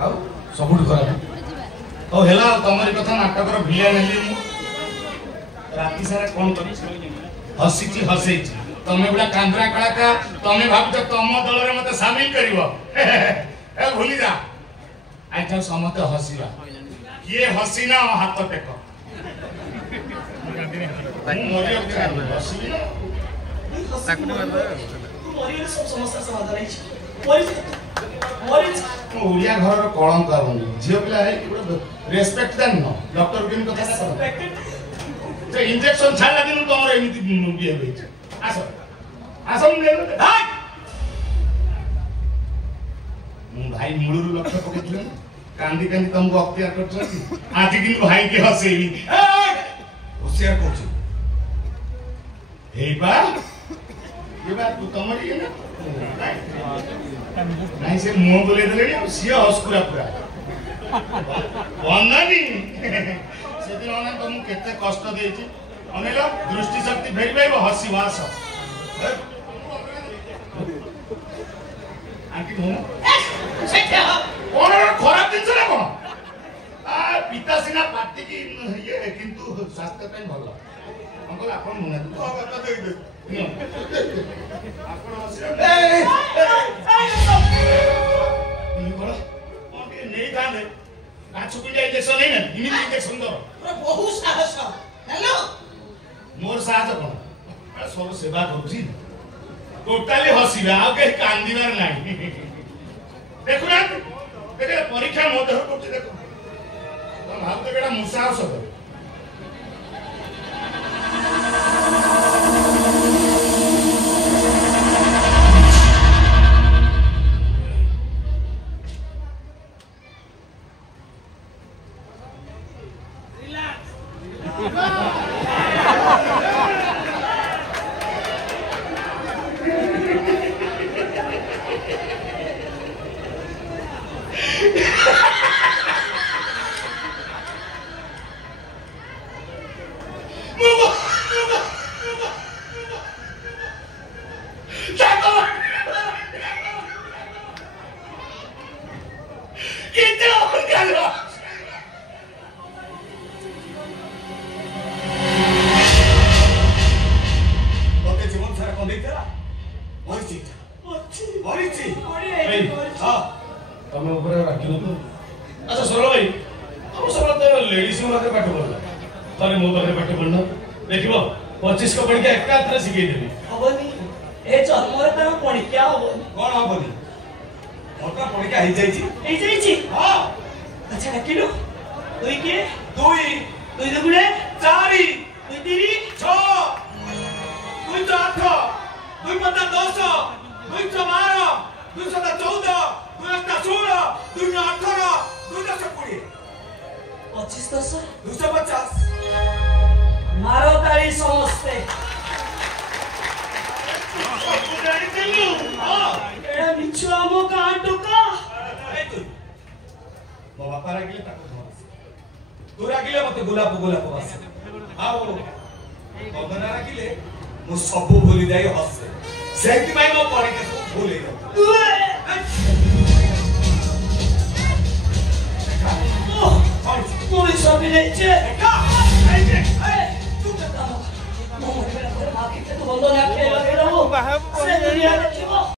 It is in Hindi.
आउ सबुठ खराब ओ हेला तमरी कथा नाटक रो भिया नेली मु राती सारा कोन करी हसीची हसेची तमे बडा कांद्रा कलाकार तमे भाबुछ तम दल रे मते शामिल करिवो ए भूली जा आई था समते हसीबा ये हसीना हाथ टेक मोरी हसी ताकुने मारदा मोरी सब समस्या समाधान है ओडिया घर कलंक आबनी झियो पिला है रेस्पेक्ट देन न डॉक्टर केन कथा कर जे इंजेक्शन छाला दिन तमर एमिति बिहे होइछ आसो आसो ले हाय मु भाई मुळुरु लक्ष्य पकेथिले कांदी कांदी तुमको अख्तियार करछी आज दिन भाई के हसेली होशियार करछ हे बा ये बात तू तमरी है ना नहीं से मुंह बोले देले सिया हसकुरा पूरा वंदनी से दिन ओना तुम केते कष्ट देछि अनेला दृष्टि शक्ति फेरि पाइबो हसी वास आंटी मु से क्या कोन खराब दिन ना कोन आ पिता सिना पार्टी की ये किंतु स्वास्थ्य पे भलो अंकल आपन मुना तो बात दे दे आपन हसी नहीं था ने काछु पिले इंजेक्शन नहीं ना इमिति इंजेक्शन दो पूरा बहुत साहस हेलो मोर साहस कोन सब सेवा करछि टोटली हसीबा आ के कांदीबार नाही देखु ना देखे परीक्षा मो देह करछि देखो हम भाव तो केडा मुसा सब बंद ना